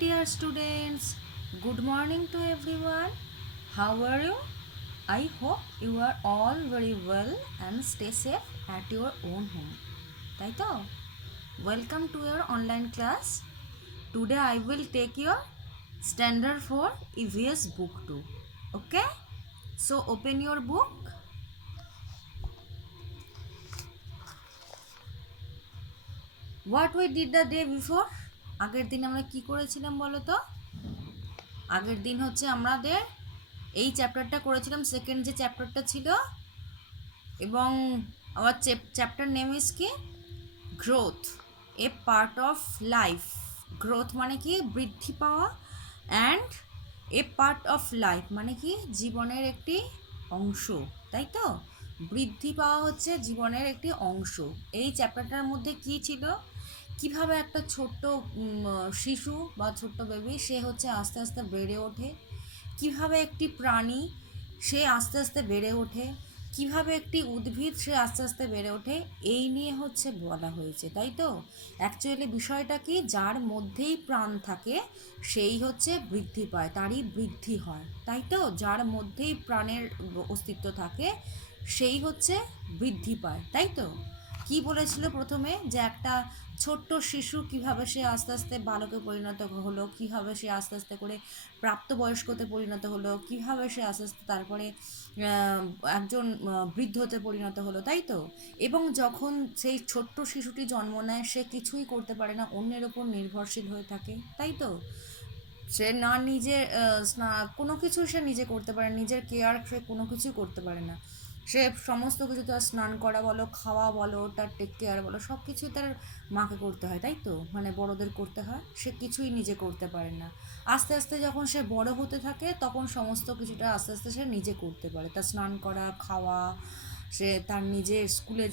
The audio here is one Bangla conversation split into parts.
dear students, good morning to everyone. How are you? I hope you are all very well and stay safe at your own home. তাই তো? Welcome to your online class. Today I will take your standard 4 EVS book 2. Okay? So open your book. What we did the day before? আগের দিন আমরা কি করেছিলাম বলো তো? আগের দিন হচ্ছে আমাদের এই চ্যাপ্টারটা করেছিলাম, সেকেন্ড যে চ্যাপ্টারটা ছিল, এবং আমার চ্যাপ্টার নেম ইজ কি? Growth, a part of life. Growth মানে কি? বৃদ্ধি পাওয়া। And a part of life মানে কি? জীবনের একটি অংশ, তাই তো? বৃদ্ধি পাওয়া হচ্ছে জীবনের একটি অংশ। এই চ্যাপ্টারটার মধ্যে কি ছিল? কিভাবে একটা ছোট্ট শিশু বা ছোট্ট বেবি সে হচ্ছে আস্তে আস্তে বেড়ে ওঠে, কিভাবে একটি প্রাণী সে আস্তে আস্তে বেড়ে ওঠে, কিভাবে একটি উদ্ভিদ সে আস্তে আস্তে বেড়ে ওঠে, এই নিয়ে হচ্ছে বলা হয়েছে, তাই তো? অ্যাকচুয়ালি বিষয়টা কি? যার মধ্যেই প্রাণ থাকে সেই হচ্ছে বৃদ্ধি পায়, তারই বৃদ্ধি হয়, তাই তো? যার মধ্যেই প্রাণের অস্তিত্ব থাকে সেই হচ্ছে বৃদ্ধি পায়, তাই তো? কি বলেছিল প্রথমে? যে একটা ছোট্ট শিশু কিভাবে সে আস্তে আস্তে বালকে পরিণত হলো, কিভাবে সে আস্তে আস্তে করে প্রাপ্তবয়স্কতে পরিণত হলো, কিভাবে সে আস্তে আস্তে তারপরে একজন বৃদ্ধতে পরিণত হলো, তাই তো? এবং যখন সেই ছোট্ট শিশুটি জন্ম নেয় সে কিছুই করতে পারে না, অন্যের ওপর নির্ভরশীল হয়ে থাকে, তাই তো? সে না নিজে কোনো কিছু সে নিজে করতে পারে, নিজের কেয়ার সে কোনো কিছুই করতে পারে না। সে সমস্ত কিছু, তার স্নান করা বলো, খাওয়া বলো, তার টেক কেয়ার বলো, সব কিছুই তার মাকে করতে হয়, তাই তো? মানে বড়দের করতে হয়, সে কিছুই নিজে করতে পারে না। আস্তে আস্তে যখন সে বড় হতে থাকে তখন সমস্ত কিছুটা আস্তে আস্তে সে নিজে করতে পারে, তার স্নান করা, খাওয়া, সে তার নিজের স্কুলে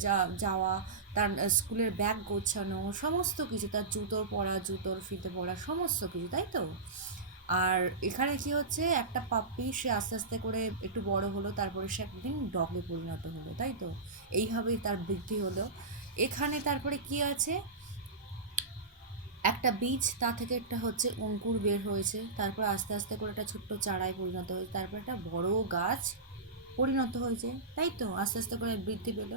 যাওয়া, তার স্কুলের ব্যাগ গোছানো, সমস্ত কিছু, তার জুতোর পরা, জুতোর ফিতে পরা, সমস্ত কিছু, তাই তো? আর এখানে কি হচ্ছে? একটা পাপ্পি সে আস্তে আস্তে করে একটু বড় হলো, তারপরে সে একদিন ডগে পরিণত হলো, তাই তো? এইভাবেই তার বৃদ্ধি হলো। এখানে তারপরে কি আছে? একটা বীজ, তা থেকে একটা হচ্ছে অঙ্কুর বের হয়েছে, তারপর আস্তে আস্তে করে একটা ছোট্ট চারায় পরিণত হয়েছে, তারপর একটা বড় গাছ পরিণত হয়েছে, তাই তো? আস্তে আস্তে করে বৃদ্ধি পেল।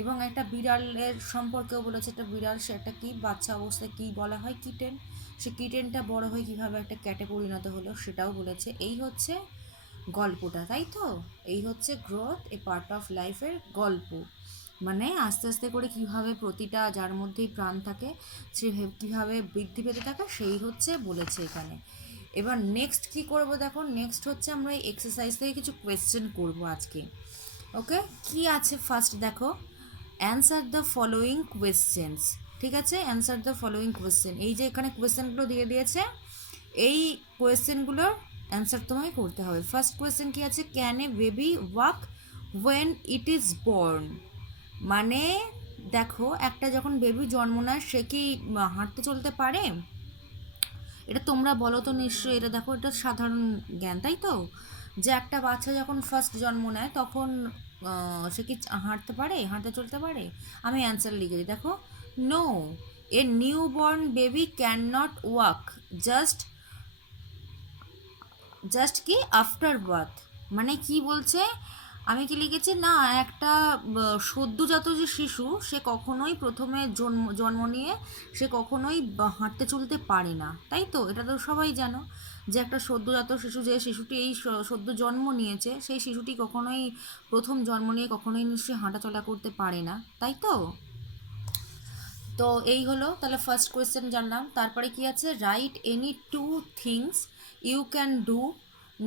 এবং একটা বিড়ালের সম্পর্কেও বলেছে, একটা বিড়াল সে একটা কি বাচ্চা অবস্থায় কী বলা হয়? কিটেন। সে কিটেনটা বড় হয়ে কীভাবে একটা ক্যাটে পরিণত হলো সেটাও বলেছে। এই হচ্ছে গল্পটা, তাই তো? এই হচ্ছে গ্রোথ, এ পার্ট অফ লাইফের গল্প। মানে আস্তে আস্তে করে কীভাবে প্রতিটা যার মধ্যেই প্রাণ থাকে সে কীভাবে বৃদ্ধি পেতে থাকে সেই হচ্ছে বলেছে এখানে। এবার নেক্সট কি করব দেখো, নেক্সট হচ্ছে আমরা এই এক্সারসাইজ থেকে কিছু কোয়েশ্চেন করব আজকে। ওকে, কি আছে ফার্স্ট দেখো, অ্যান্সার দ্য ফলোয়িং কোয়েশ্চেন্স। ঠিক আছে, অ্যান্সার দ্য ফলোয়িং কোয়েশ্চেন। এই যে এখানে কোয়েশ্চেনগুলো দিয়ে দিয়েছে, এই কোয়েশ্চেনগুলোর অ্যান্সার তোমায় করতে হবে। ফার্স্ট কোয়েশ্চেন কি আছে? Can a baby walk when it is born? মানে দেখো, একটা যখন বেবি জন্ম নেয় সে কি হাঁটতে চলতে পারে? এটা তোমরা বলো তো নিশ্চয়ই। এটা দেখো, এটা সাধারণ জ্ঞান, তাই তো? যে একটা বাচ্চা যখন ফার্স্ট জন্ম নেয় তখন সে কি হাঁটতে পারে, হাঁটতে চলতে পারে? আমি অ্যান্সার লিখে দিই, দেখো। No, a new born baby can not walk just just কি আফটার বার্থ। মানে কি বলছে? আমি কি লিখেছি? না, একটা সদ্যজাত যে শিশু সে কখনোই প্রথমে জন্ম নিয়ে সে কখনোই হাঁটতে চলতে পারে না, তাই তো? এটা তো সবাই জানো যে একটা সদ্যজাত শিশু, যে শিশুটি এই সদ্য জন্ম নিয়েছে, সেই শিশুটি কখনোই প্রথম জন্ম নিয়ে কখনোই নিশ্চয়ই হাঁটাচলা করতে পারে না, তাই তো? তো এই হলো তাহলে ফার্স্ট কোয়েশ্চেন জানলাম। তারপরে কি আছে? Write any two things you can do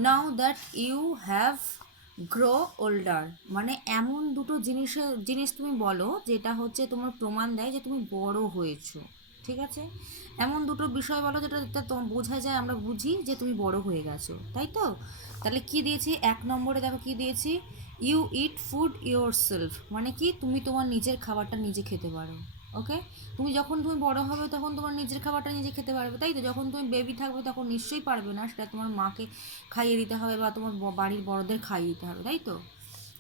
now that you have grow older. মানে এমন দুটো জিনিস তুমি বলো যেটা হচ্ছে তোমার প্রমাণ দেয় যে তুমি বড় হয়েছো। ঠিক আছে, এমন দুটো বিষয় বলো যেটা বোঝা যায়, আমরা বুঝি যে তুমি বড় হয়ে গেছো, তাই তো? তাহলে কি দিয়েছি? 1 নম্বরে দেখো কি দিয়েছি? You eat food yourself. মানে কি? তুমি তোমার নিজের খাবারটা নিজে খেতে পারো। ওকে, তুমি যখন বড় হবে তখন তোমার নিজের খাবারটা নিজে খেতে পারবে, তাই তো? যখন তুমি বেবি থাকবে তখন নিশ্চয়ই পারবে না, সেটা তোমার মাকে খাইয়ে দিতে হবে বা তোমার বাড়ির বড়দের খাইয়ে দিতে হবে, তাই তো?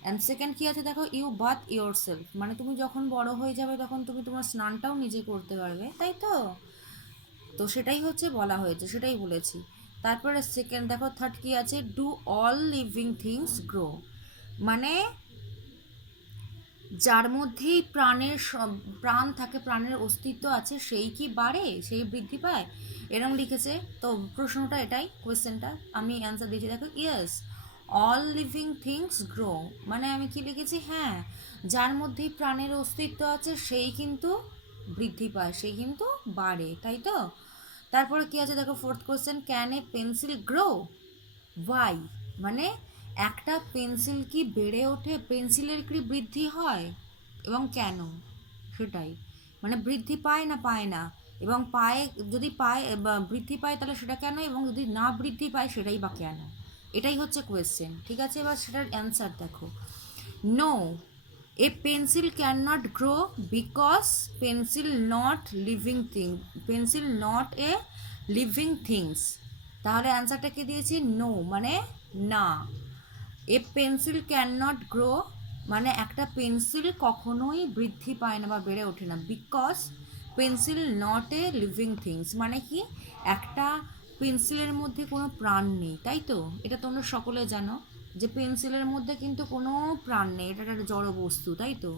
অ্যান্ড সেকেন্ড কি আছে দেখো? You bath yourself. মানে তুমি যখন বড় হয়ে যাবে তখন তুমি তোমার স্নানটাও নিজে করতে পারবে, তাই তো? তো সেটাই হচ্ছে বলা হয়েছে, সেটাই বলেছি। তারপরে সেকেন্ড দেখো, থার্ড কি আছে, do all living things grow, মানে যার মধ্যেই প্রাণ থাকে, প্রাণের অস্তিত্ব আছে, সেই কি বাড়ে, সেই বৃদ্ধি পায়, এরম লিখেছে। তো প্রশ্নটা এটাই, কোয়েশ্চেনটা আমি অ্যান্সার দিয়েছি দেখো, yes all living things grow, মানে আমি কি লিখেছি, হ্যাঁ যার মধ্যেই প্রাণের অস্তিত্ব আছে সেই কিন্তু বৃদ্ধি পায়, সেই কিন্তু বাড়ে, তাই তো। তারপরে কি আছে দেখো, fourth question, can a pencil grow, why, মানে একটা পেন্সিল কি বেড়ে ওঠে, পেন্সিলের কি বৃদ্ধি হয় এবং কেন, সেটাই, মানে বৃদ্ধি পায় না পায় না, এবং পায়, যদি পায় বা বৃদ্ধি পায় তাহলে সেটা কেন, এবং যদি না বৃদ্ধি পায় সেটাই বা কেন, এটাই হচ্ছে কোয়েশ্চেন, ঠিক আছে। এবার সেটার অ্যান্সার দেখো, no a pencil can not grow because pencil not living thing, pencil not a living things, তাহলে অ্যান্সারটা কি দিয়েছি, নো মানে না, a pencil can not grow মানে একটা পেন্সিল কখনোই বৃদ্ধি পায় না বা বেড়ে ওঠে না, because pencil not a living things, মানে কি একটা পেন্সিলের মধ্যে কোনো প্রাণ নেই, তাই তো, এটা তোমরা সকলে জানো যে পেন্সিলের মধ্যে কিন্তু কোনো প্রাণ নেই, এটা একটা জড় বস্তু, তাই তো,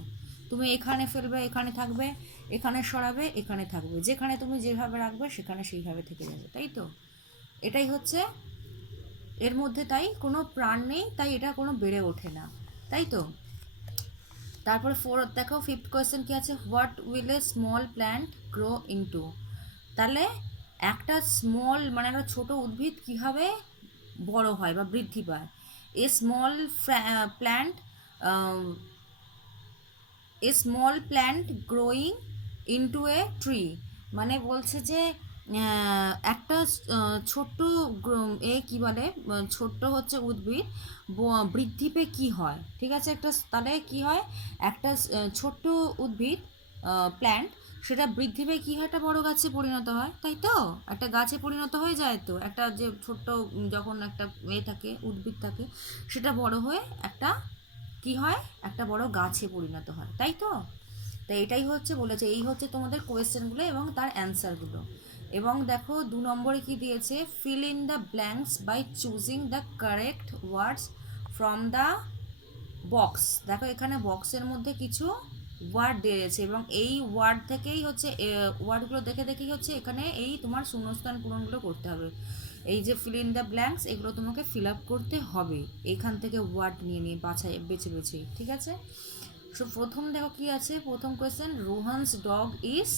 তুমি এখানে ফেলবে এখানে থাকবে, এখানে সরাবে এখানে থাকবে, যেখানে তুমি যেভাবে রাখবে সেখানে সেইভাবে থেকে যাবে, তাই তো, এটাই হচ্ছে এর মধ্যে, তাই কোনো প্রাণ নেই, তাই এটা কোনো বেড়ে ওঠে না, তাই তো। তারপরে ফোর্থ দেখো, ফিফথ কোয়েশ্চেন কি আছে, what will A small plant grow into, তাহলে একটা স্মল মানে একটা ছোট উদ্ভিদ কীভাবে বড় হয় বা বৃদ্ধি পায়, a small plant, a small plant growing into a tree, মানে বলছে যে একটা ছোট্ট কি বলে, ছোট্ট হচ্ছে উদ্ভিদ বৃদ্ধি পেয়ে কী হয়, ঠিক আছে, একটা তাহলে কি হয়, একটা ছোট্ট উদ্ভিদ প্ল্যান্ট, সেটা বৃদ্ধি পেয়ে কী হয়, একটা বড় গাছে পরিণত হয়, তাই তো, একটা গাছে পরিণত হয়ে যায়, তো একটা যে ছোট্ট যখন একটা থাকে উদ্ভিদ থাকে, সেটা বড় হয়ে একটা কি হয়, একটা বড় গাছে পরিণত হয়, তাই তো। তাই এটাই হচ্ছে বলেছে, এই হচ্ছে তোমাদের কোয়েশ্চেনগুলো এবং তার অ্যান্সারগুলো। এবং দেখো 2 নম্বরে কি দিয়েছে, fill in the blanks by choosing the correct words from the box, দেখো এখানে বক্সের মধ্যে কিছু ওয়ার্ড দিয়েছে এবং এই ওয়ার্ড থেকেই হচ্ছে, ওয়ার্ডগুলো দেখে দেখেই হচ্ছে এখানে এই তোমার শূন্যস্থান পূরণগুলো করতে হবে, এই যে ফিল ইন দ্য ব্ল্যাঙ্কস এগুলো তোমাকে ফিল আপ করতে হবে, এখান থেকে ওয়ার্ড নিয়ে নিয়ে বেছে বেছে, ঠিক আছে। সো প্রথম দেখো কি আছে, প্রথম question, Rohan's dog is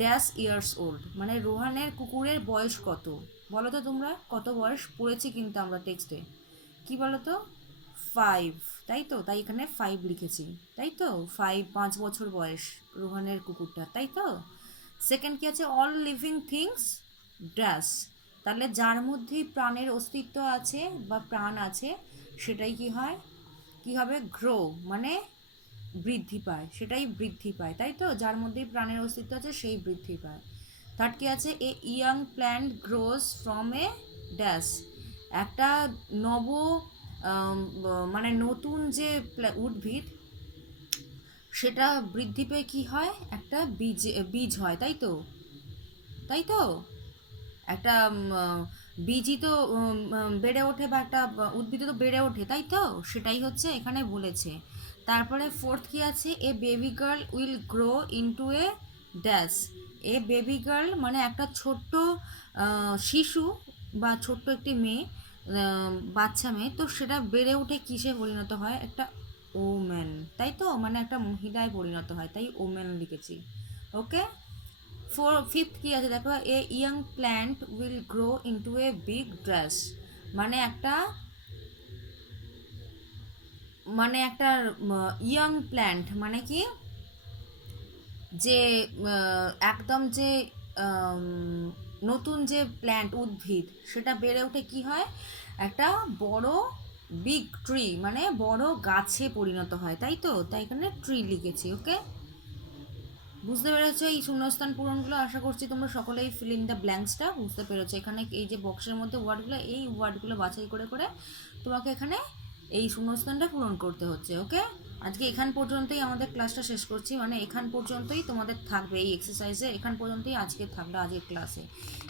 dash years old, মানে রোহানের কুকুরের বয়স কত, বলো তো তোমরা, কত বয়স পড়েছি কিন্তু আমরা টেক্সটে, কি বলো তো, 5, তাই তো, তাই এখানে 5 লিখেছি, তাই তো, 5 বছর বয়স রোহানের কুকুরটা, তাই তো। সেকেন্ড কি আছে, অল লিভিং থিংস ড্যাশ, তাহলে যার মধ্যেই প্রাণের অস্তিত্ব আছে বা প্রাণ আছে সেটাই কি হয়, কি হবে, গ্রো মানে বৃদ্ধি পায়, সেটাই বৃদ্ধি পায়, তাই তো, যার মধ্যেই প্রাণের অস্তিত্ব আছে সেই বৃদ্ধি পায়। থার্ড কি আছে, a young plant grows from a dash, একটা নব মানে নতুন যে উদ্ভিদ সেটা বৃদ্ধি পেয়ে কি হয়, একটা বীজ হয়, তাই তো, তাই তো, একটা বীজই তো বেড়ে ওঠে, বা একটা উদ্ভিদ তো বেড়ে ওঠে, তাই তো, সেটাই হচ্ছে এখানে বলেছে। তারপরে ফোর্থ কি আছে, a baby girl will grow into a dash, a baby girl মানে একটা ছোট্ট শিশু বা ছোট্ট একটি মেয়ে, বাচ্চা মেয়ে, তো সেটা বেড়ে উঠে কিসে পরিণত হয়, একটা ওম্যান, তাই তো, মানে একটা মহিলায় পরিণত হয়, তাই ওম্যান লিখেছি, ওকে। ফিফথ কি আছে দেখো, a young plant will grow into a big dash, মানে একটা ইয়াং প্ল্যান্ট মানে কি, যে একদম যে নতুন যে প্ল্যান্ট উদ্ভিদ সেটা বেড়ে উঠে কি হয়, একটা বড় বিগ ট্রি মানে বড় গাছে পরিণত হয়, তাই তো, তাই এখানে ট্রি লিখেছি, ওকে। বুঝতে পেরেছো এই শূন্যস্থান পূরণগুলো, আশা করছি তোমরা সকলেই ফিল ইন দ্য ব্ল্যাঙ্কসটা বুঝতে পেরেছো, এখানে এই যে বক্সের মধ্যে ওয়ার্ডগুলো, এই ওয়ার্ডগুলো বাছাই করে করে তোমাকে এখানে এই শূন্যস্থানটা পূরণ করতে হচ্ছে, ওকে। আজকে এখান পর্যন্তই আমাদের ক্লাসটা শেষ করছি, মানে এখান পর্যন্তই তোমাদের থাকবে এই এক্সারসাইজে, এখান পর্যন্তই আজকে থাকলো আজকের ক্লাসে।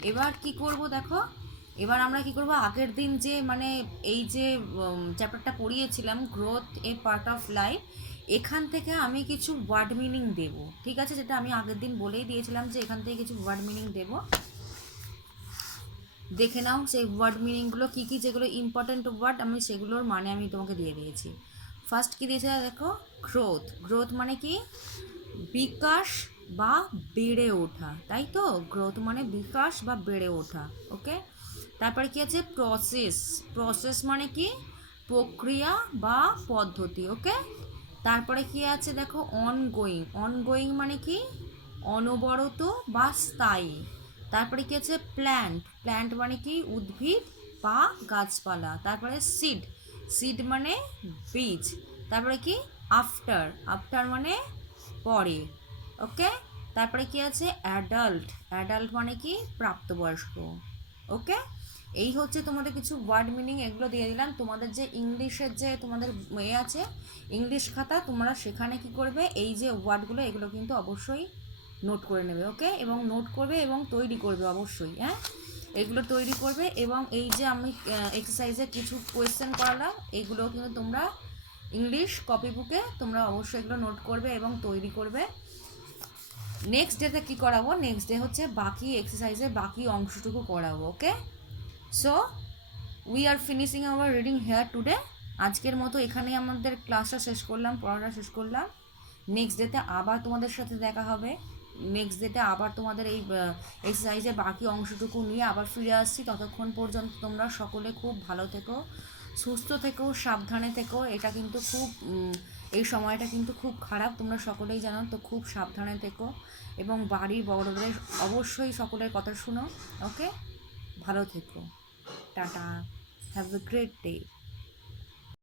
এবার কি করব দেখো, এবার আমরা কি করব, আগের দিন যে মানে এই যে চ্যাপ্টারটা পড়িয়েছিলাম growth a part of life, এখান থেকে আমি কিছু ওয়ার্ড মিনিং দেব, ঠিক আছে, যেটা আমি আগের দিন বলেই দিয়েছিলাম যে এখান থেকে কিছু ওয়ার্ড মিনিং দেব। দেখে নাও সেই ওয়ার্ড মিনিংগুলো কী কী, যেগুলো ইম্পর্ট্যান্ট ওয়ার্ড আমি সেগুলোর মানে আমি তোমাকে দিয়ে দিয়েছি। ফার্স্ট কী দিয়েছে দেখো, গ্রোথ। গ্রোথ মানে কি, বিকাশ বা বেড়ে ওঠা, তাই তো, গ্রোথ মানে বিকাশ বা বেড়ে ওঠা, ওকে। তারপরে কি আছে, প্রসেস। প্রসেস মানে কি, প্রক্রিয়া বা পদ্ধতি, ওকে। তারপরে কি আছে দেখো, অনগোয়িং। অনগোয়িং মানে কি, অনবরত বা স্থায়ী। তারপরে কি আছে, প্ল্যান্ট। প্ল্যান্ট মানে কি, উদ্ভিদ বা গাছপালা। তারপরে সিড। সিড মানে বীজ। তারপরে কি, আফটার। আফটার মানে পরে, ওকে। তারপরে কি আছে, অ্যাডাল্ট। অ্যাডাল্ট মানে কি, প্রাপ্তবয়স্ক, ওকে। এই হচ্ছে তোমাদের কিছু ওয়ার্ড মিনিং, এগুলো দিয়ে দিলাম। তোমাদের যে ইংলিশের যে তোমাদের আছে ইংলিশ খাতা, তোমরা সেখানে কি করবে, এই যে ওয়ার্ডগুলো এগুলো কিন্তু অবশ্যই নোট করে নেবে, ওকে, এবং নোট করবে এবং তৈরি করবে অবশ্যই, হ্যাঁ, এগুলো তৈরি করবে। এবং এই যে আমি এক্সারসাইজে কিছু কোয়েশ্চেন করালাম, এগুলো কিন্তু তোমরা ইংলিশ কপি বুকে তোমরা অবশ্যই এগুলো নোট করবে এবং তৈরি করবে। নেক্সট ডেতে কী করাবো, নেক্সট ডে হচ্ছে বাকি এক্সারসাইজের বাকি অংশটুকু করাবো, okay. So we are finishing our reading here today. আজকের মতো এখানেই আমাদের ক্লাসটা শেষ করলাম, পড়াটা শেষ করলাম। নেক্সট ডেতে আবার তোমাদের সাথে দেখা হবে। নেক্সট ডেতে আবার তোমাদের এই এক্সারসাইজের বাকি অংশটুকু নিয়ে আবার ফিরে আসছি। ততক্ষণ পর্যন্ত তোমরা সকলে খুব ভালো থেকো, সুস্থ থেকো, সাবধানে থেকো। এটা কিন্তু খুব এই সময়টা কিন্তু খুব খারাপ, তোমরা সকলেই জানো, তো খুব সাবধানে থেকো এবং বাড়ির বড়দের অবশ্যই সকলের কথা শুনো, ওকে। ভালো থেকো, tata, have a great day.